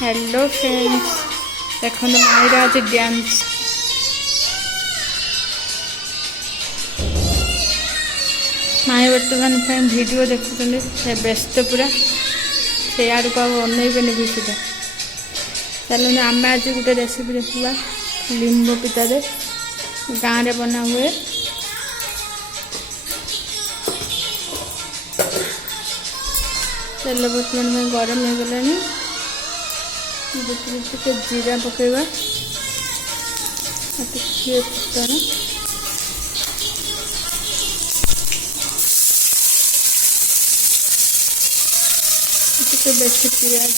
Hello friends देखो माईरा आज dance माई बर्तमान वीडियो देखुं से व्यस्त पूरा से आड़ को अनैबे भी सुधा चलो आम आज गोटे रेसिपी देखा लिंबू पिता दे गाँव में बना हुए तेल बर्तमान गरम हो गलानी टे जीरा पकेगा टे फुटन टे बेसी पियाज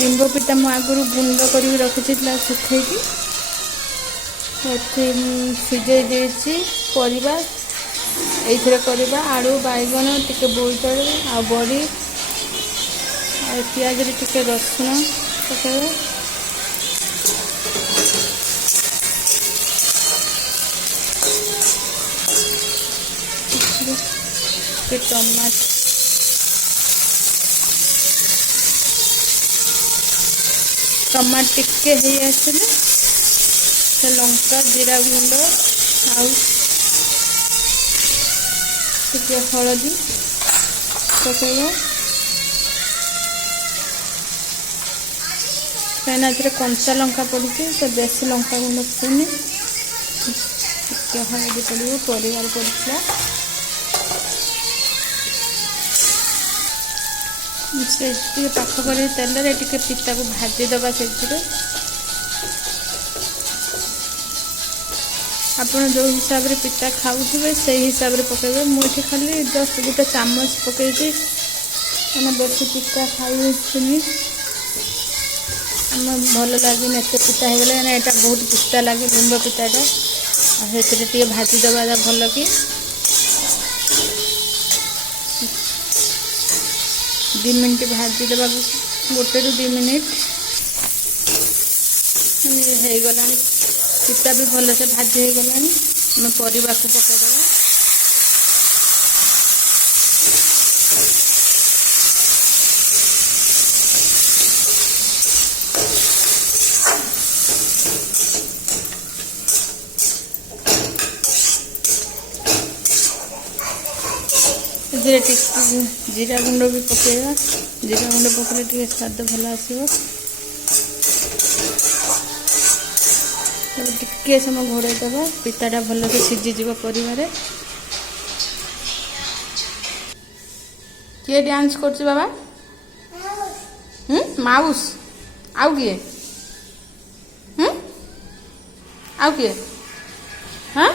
लिंबू पिता मु आगुरी गुंड कर रखी सुखी सीझे देसी परिबा एथरे करबा आलू बैगन टिके बोईतालु आ बड़ी आ पियाज रे टिके रसुण पकेबा टमाटर टमाटर टिके ही आसले से लंका जीरा गुंड टिके हलदी पकेगा कहीं कंचा लंका पड़ी तो बेसी लंका गुंड पकनी टिके हलदी पड़ो परिवार पड़ा से पाख कर तेल टिके पिता को भाजी दबा से आपड़ जो हिसाब रे पिता खाऊे से हिसाब रे पकेबे मुझे खाली जस्ट गोटे चामच पकईची मैंने बेसी पिता खाई आम भल लगे एत पिता हो गला यहाँ बहुत पिता लगे लिंब पिताटा से भाजी दबा भल कि 2 मिनट भाजी दबा गोटे रू 2 मिनट हो गला पिता भी भल से भाजी हो गला आम परिवा को पकईदे जीरा गुंड भी पकेगा जीरा गुंड पकड़े टे स्वाद भल आसो टिके समय घोड़े दबा पिताटा भल से सीझीज परिवार किए डांस कर बाबा माउस आउ किए आउ किए हाँ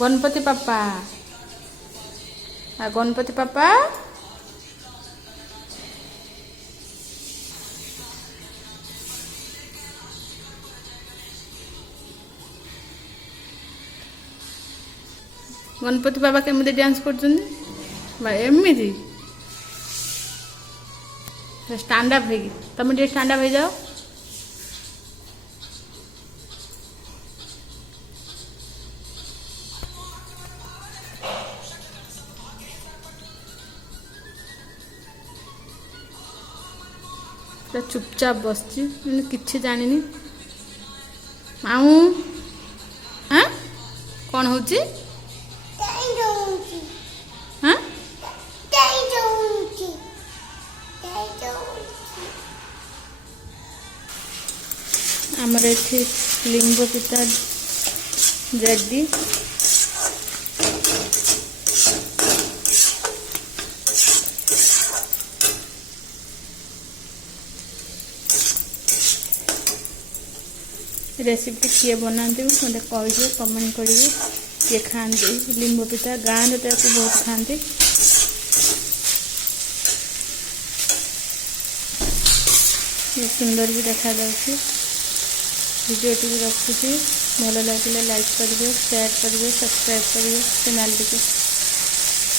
गणपति पापा गणपति पापा गणपति बाबा केमती डांस करमती स्टैंड अप है तुम टे स्टैंड अप हो जाओ चुपचाप बस कि जानी माऊ हाँ कौन हो आमर ये लिंबू पिता रेडी रेसिपी किए बनाते मत कहे कमेंट करेंगे किए खाते लिंबू पिता गाँव में तो बहुत खाते सुंदर भी देखा वीडियो टी रखुची भल लगे लाइक करेंगे शेयर करेंगे सब्सक्राइब करेंगे चैनल टी।